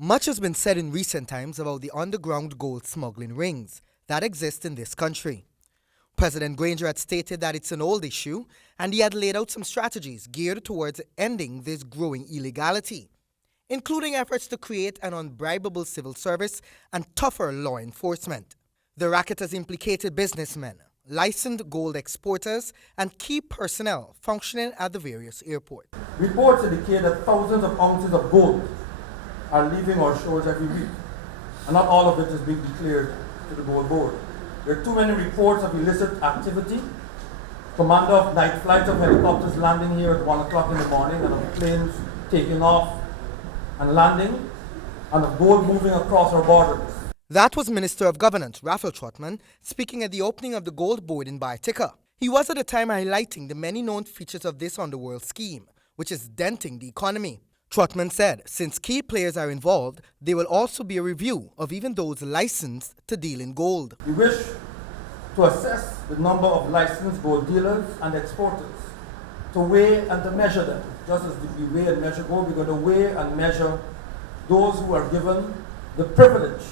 Much has been said in recent times about the underground gold smuggling rings that exist in this country. President Granger had stated that it's an old issue, and he had laid out some strategies geared towards ending this growing illegality, including efforts to create an unbribable civil service and tougher law enforcement. The racket has implicated businessmen, licensed gold exporters, and key personnel functioning at the various airports. Reports indicate that thousands of ounces of gold are leaving our shores every week, and not all of it is being declared to the Gold Board. There are too many reports of illicit activity. Commander of night flights of helicopters landing here at 1 o'clock in the morning, and of planes taking off and landing, and of gold moving across our borders. That was Minister of Governance Raphael Trotman speaking at the opening of the Gold Board in Baitika. He was at the time highlighting the many known features of this underworld scheme, which is denting the economy. Trotman said since key players are involved, there will also be a review of even those licensed to deal in gold. We wish to assess the number of licensed gold dealers and exporters, to weigh and to measure them. Just as we weigh and measure gold, we're going to weigh and measure those who are given the privilege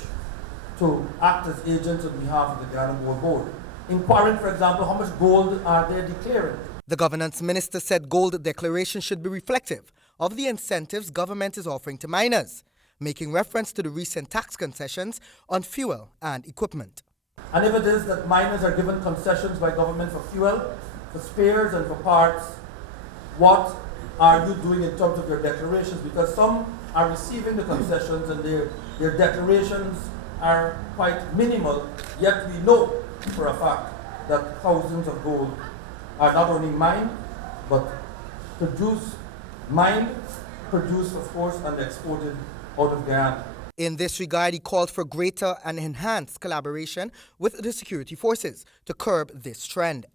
to act as agents on behalf of the Guyana Gold Board. Inquiring, for example, how much gold are they declaring? The governance minister said gold declaration should be reflective of the incentives government is offering to miners, making reference to the recent tax concessions on fuel and equipment. And if it is that miners are given concessions by government for fuel, for spares and for parts, what are you doing in terms of your declarations? Because some are receiving the concessions and their declarations are quite minimal, yet we know for a fact that thousands of gold are not only mined, but produced, of course, and exported out of Guyana. In this regard, he called for greater and enhanced collaboration with the security forces to curb this trend.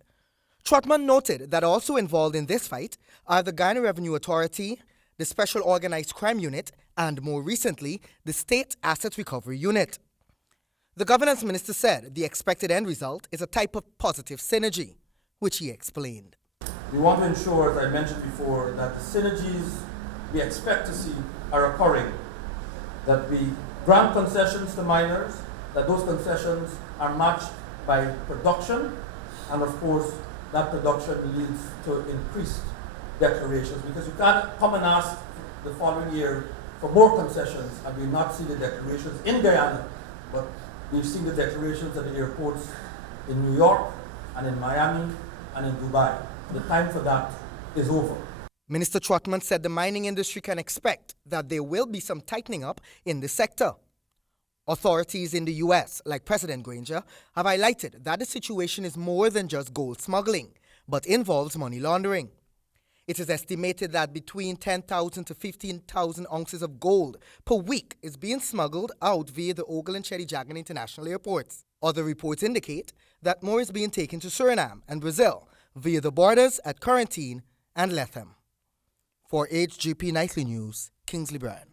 Trotman noted that also involved in this fight are the Guyana Revenue Authority, the Special Organized Crime Unit, and more recently, the State Asset Recovery Unit. The governance minister said the expected end result is a type of positive synergy, which he explained. We want to ensure, as I mentioned before, that the synergies we expect to see are occurring, that we grant concessions to miners, that those concessions are matched by production, and of course, that production leads to increased declarations, because you can't come and ask the following year for more concessions and we not see the declarations in Guyana, but we've seen the declarations at the airports in New York and in Miami and in Dubai. The time for that is over. Minister Trotman said the mining industry can expect that there will be some tightening up in the sector. Authorities in the U.S., like President Granger, have highlighted that the situation is more than just gold smuggling, but involves money laundering. It is estimated that between 10,000 to 15,000 ounces of gold per week is being smuggled out via the Ogle and Cheddi-Jagan international airports. Other reports indicate that more is being taken to Suriname and Brazil via the borders at Corentyne and Lethem. For HGP Nightly News, Kingsley Bryan.